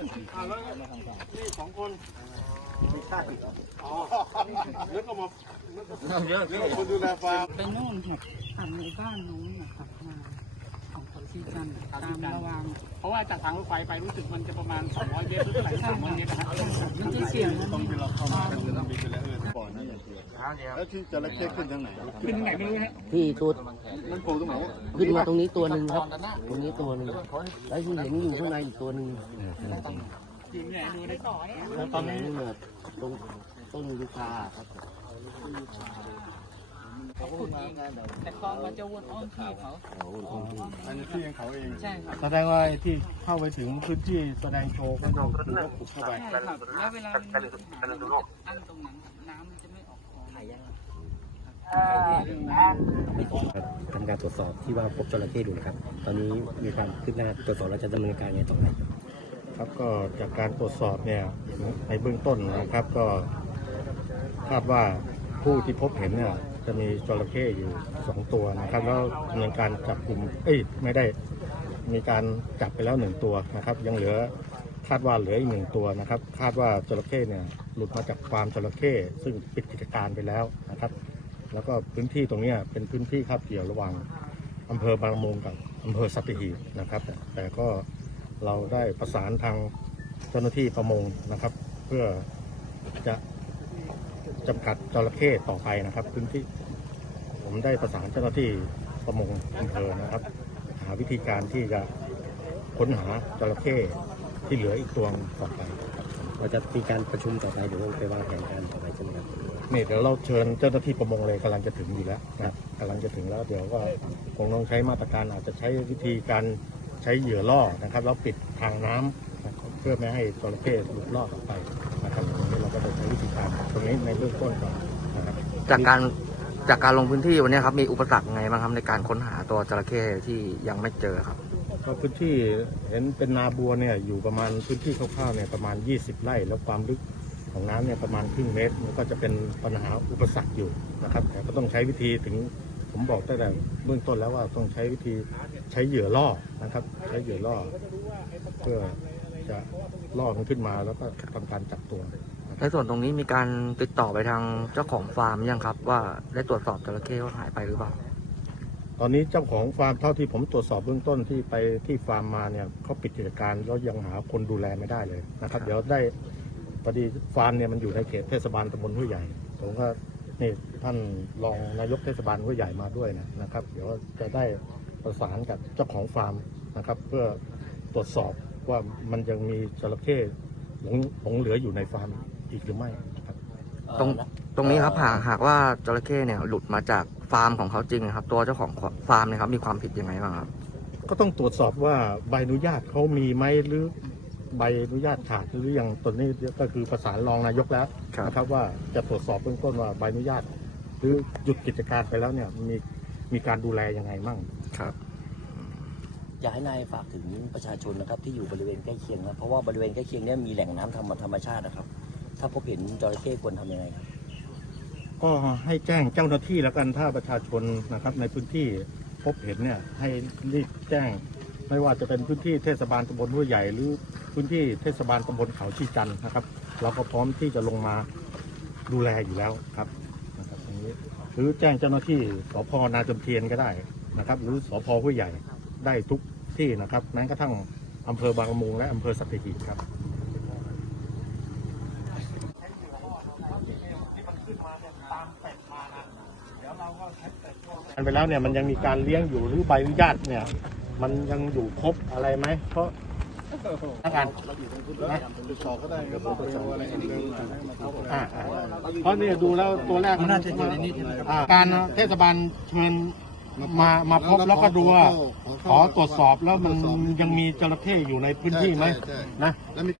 อ่าแล้วนี่สองคนไม่ใช่อ๋อแล้วก็มาแล้วก็คนดูแลฟาร์มไปนู่นหกผ่านหมู่บ้านนู้นเนะครับมาของเขาที่จันตามระวังเพราะว่าจากทางรถไฟไปรู้สึกมันจะประมาณ 200 เมตรหรือเท่าไหร่300เมตรนะครับมันจะเสี่ยงมันต้องไปรอเข้ามาต้องไปแล้ว แล้วที่จระเข้ขึ้นทางไหนขึ้นไหนไม่รู้ฮะที่ตัวมันโผล่ตรงไหนขึ้นมาตรงนี้ตัวหนึ่งครับ ตรงนี้ตัวหนึ่งแล้วที่เห็นอยู่ข้างในอีกตัวหนึ่งทีมเนี่ยดูได้แล้วตอนนี้เนี่ยตรงต้นยูคาครับเขาขุดเองแต่คลองมันจะวนอ้อมที่เขาโอ้โหตรงที่อันนี้ที่ของเขาเองใช่ครับแสดงว่าที่เข้าไปถึงพื้นที่แสดงโชว์ก็ต้องคือว่าขุดเข้าไปใช่ครับแล้วเวลามันมีปัญหามันจะอั้นตรงนั้นครับน้ำมันจะไม่ ออกคลองทำการตรวจสอบที่ว่าพบจระเข้ดูนะครับ ตอนนี้มีความคืบหน้าตรวจสอบแล้วจะดำเนินการยังไงต่อไปครับก็จากการตรวจสอบเนี่ยในเบื้องต้นนะครับก็คาดว่าผู้ที่พบเห็นเนี่ยจะมีจระเข้อยู่สองตัวนะครับแล้วดำเนินการจับกลุ่มเอ้ยไม่ได้มีการจับไปแล้วหนึ่งตัวนะครับ ยังเหลือคาดว่าเหลืออีกหนึ่งตัวนะครับ คาดว่าจระเข้เนี่ย หลุดมาจากฟาร์มจระเข้ซึ่งปิดกิจการไปแล้วนะครับ แล้วก็พื้นที่ตรงนี้เป็นพื้นที่คาบเกี่ยวระหว่างอำเภอบางมงกับอำเภอสัตหีบนะครับ แต่ก็เราได้ประสานทางเจ้าหน้าที่ประมงนะครับ เพื่อจะจำกัดจระเข้ต่อไปนะครับ พื้นที่ผมได้ประสานเจ้าหน้าที่ประมงอำเภอนะครับ หาวิธีการที่จะค้นหาจระเข้ที่เหลืออีกตัวต่อไป เราจะมีการประชุมต่อไปหรือว่าไปวางแผนการต่อไปใช่ไหมครับนี่เดี๋ยวเราเชิญเจ้าหน้าที่ประมงเลยกำลังจะถึงอยู่แล้วนะครับกำลังจะถึงแล้วเดี๋ยวก็คงต้องใช้มาตรการอาจจะใช้วิธีการใช้เหยื่อล่อนะครับแล้วปิดทางน้ำนะครับเพื่อไม่ให้จระเข้หลุดลอดออกไปนะครับตรงนี้เราก็จะใช้วิธีการตรงนี้ในเบื้องต้นก่อนนะครับจากการจากการลงพื้นที่วันนี้ครับมีอุปสรรคไงบ้างครับในการค้นหาตัวจระเข้ที่ยังไม่เจอครับ ก็พื้นที่เห็นเป็นนาบัวเนี่ยอยู่ประมาณพื้นที่คร่าวๆเนี่ยประมาณ 20 ไร่ แล้วความลึกของน้ำเนี่ยประมาณครึ่งเมตรมันก็จะเป็นปัญหาอุปสรรคอยู่นะครับแต่ก็ต้องใช้วิธีถึงผมบอกตั้งแต่เบื้องต้นแล้วว่าต้องใช้วิธีใช้เหยื่อล่อนะครับ ใช้เหยื่อล่อ เพื่อจะล่อมันขึ้นมาแล้วก็ทำการจับตัวในส่วนตรงนี้มีการติดต่อไปทางเจ้าของฟาร์มยังครับ ว่าได้ตรวจสอบจระเข้ว่าหายไปหรือเปล่า ตอนนี้เจ้าของฟาร์มเท่าที่ผมตรวจสอบเบื้องต้นที่ไปที่ฟาร์มมาเนี่ยเขาปิดกิจการแล้วยังหาคนดูแลไม่ได้เลยนะครับ เดี๋ยวได้พอดีฟาร์มเนี่ยมันอยู่ในเขตเทศบาลตำบลห้วยใหญ่ผมก็นี่ท่านรองนายกเทศบาลห้วยใหญ่มาด้วยนะนะครับ เดี๋ยวจะได้ประสานกับเจ้าของฟาร์มนะครับ เพื่อตรวจสอบว่ามันยังมีจระเข้หลงหลงเหลืออยู่ในฟาร์มอีกหรือไม่นะครับ ตรงตรงนี้ครับหากหากว่าจระเข้เนี่ยหลุดมาจากฟาร์มของเขาจริงนะครับ ตัวเจ้าของฟาร์มเนี่ยครับมีความผิดยังไงบ้างครับ ก็ต้องตรวจสอบว่าใบอนุญาตเขามีไหมหรือใบอนุญาตขาดหรือยังตอนนี้ก็คือประสานรองนายกแล้วครับ นะครับว่าจะตรวจสอบเบื้องต้นว่าใบอนุญาต หรือหยุดกิจการไปแล้วเนี่ยมีมีการดูแลยังไงมั่ง ครับ อยากให้นายฝากถึงประชาชนนะครับที่อยู่บริเวณใกล้เคียงนะเพราะว่าบริเวณใกล้เคียงเนี่ยมีแหล่งน้ำธรรมธรรมชาตินะครับ ถ้าพบเห็นจระเข้ควรทำยังไงครับ ก็ให้แจ้งเจ้าหน้าที่แล้วกันถ้าประชาชนนะครับ ในพื้นที่พบเห็นเนี่ยให้รีบแจ้ง ไม่ว่าจะเป็นพื้นที่เทศบาลตำบลห้วยใหญ่หรือพื้นที่เทศบาลตำบลเขาชีจันทร์นะครับ เราก็พร้อมที่จะลงมาดูแลอยู่แล้วครับนะครับตรงนี้หรือแจ้งเจ้าหน้าที่สพนาจมเทียนก็ได้นะครับ หรือสพห้วยใหญ่ได้ทุกที่นะครับแม้กระทั่งอำเภอบางละมุงและอำเภอสัตหีบครับ ไปแล้วเนี่ยมันยังมีการเลี้ยงอยู่หรือใบอนุญาตเนี่ย มันยังอยู่ครบอะไรไหมเพราะอาการอ่าอ่าเพราะเนี่ยดูแล้วตัวแรกมันน่าจะอยู่ในนี้การเทศบาลเชิญมามาพบแล้วก็ดูว่าขอตรวจสอบแล้วมันยังมีจระเข้อยู่ในพื้นที่ไหมนะ